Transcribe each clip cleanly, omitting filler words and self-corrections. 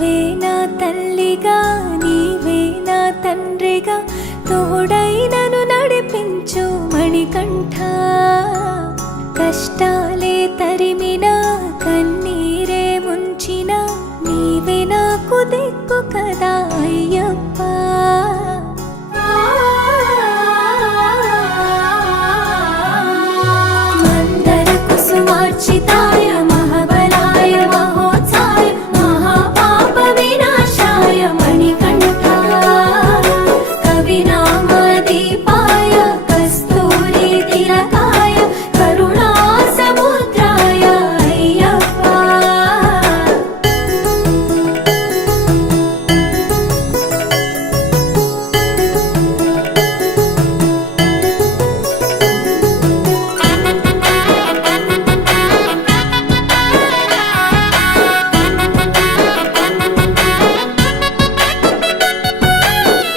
నీవే నా తల్లిగా నీవే నా తండ్రిగా తోడై నన్ను నడిపించు మణికంఠ. కష్టాలే తరిమినా కన్నీరే ముంచిన నీవే నాకు దిక్కు కదా అయ్యప్ప. మందర కుసుమార్చితాయ మహాబలాయ మహోత్సాయ మహాపాప వినాశాయ మణికంఠ. కవినామదీపాయ కస్తూరి తిలకాయ కరుణా సముద్రాయ అయ్యప్ప.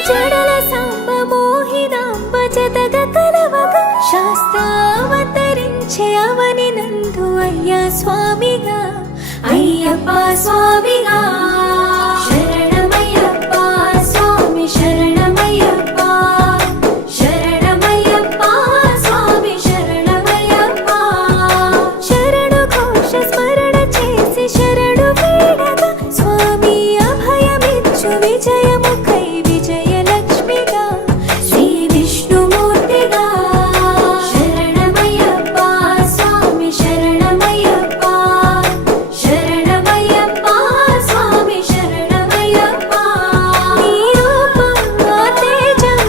జడల సాంబ మోహినాంబ జతగ కలవగ శాస్త్రావతరించే అవని నందు అయ్యా స్వామిగా అయ్యప్ప స్వామిగా. శరణమయ్యప్ప స్వామి శరణమయ్యప్ప శరణమయ్యప్ప స్వామి శరణమయ్యప్ప. శరణు ఘోష స్మరణ చేసి శరణు వేడగా స్వామి అభయమిచ్చు విజయముఖై విజయలక్ష్మిగా శ్రీ విష్ణుమూర్తిగా. శరణమయ్యప్ప స్వామి శరణమయ్యప్ప శరణమయ్యప్ప స్వామి శరణమయ్యప్ప. నీ రూపం ఆ తేజం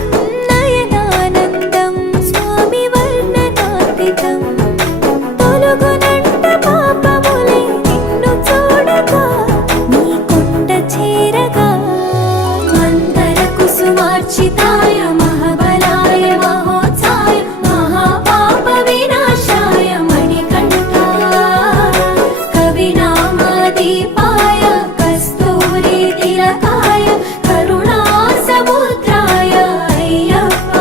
నయనానందం స్వామి వర్ణనాతీతం. తొలగునంట పాపములే నిన్ను చూడగా నీ కొండ చేరగా. మందర కుసుమార్చితాయ మహాబలాయ మహోత్సాయ మహాపాప వినాశాయ మణికంఠ. కవినామదీపాయ కస్తూరి తిలకాయ కరుణా సముద్రాయ అయ్యప్ప.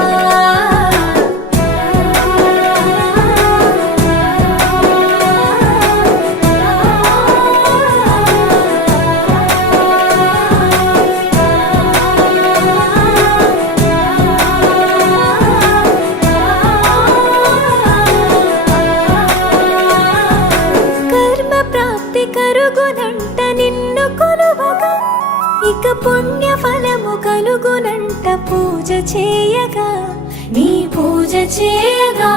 కర్మ ప్రాప్తి కరుగునంట నిన్ను కొలువగా ఇక పుణ్య ఫలము కలుగునంట పూజ చేయగా నీ పూజ చేయగా.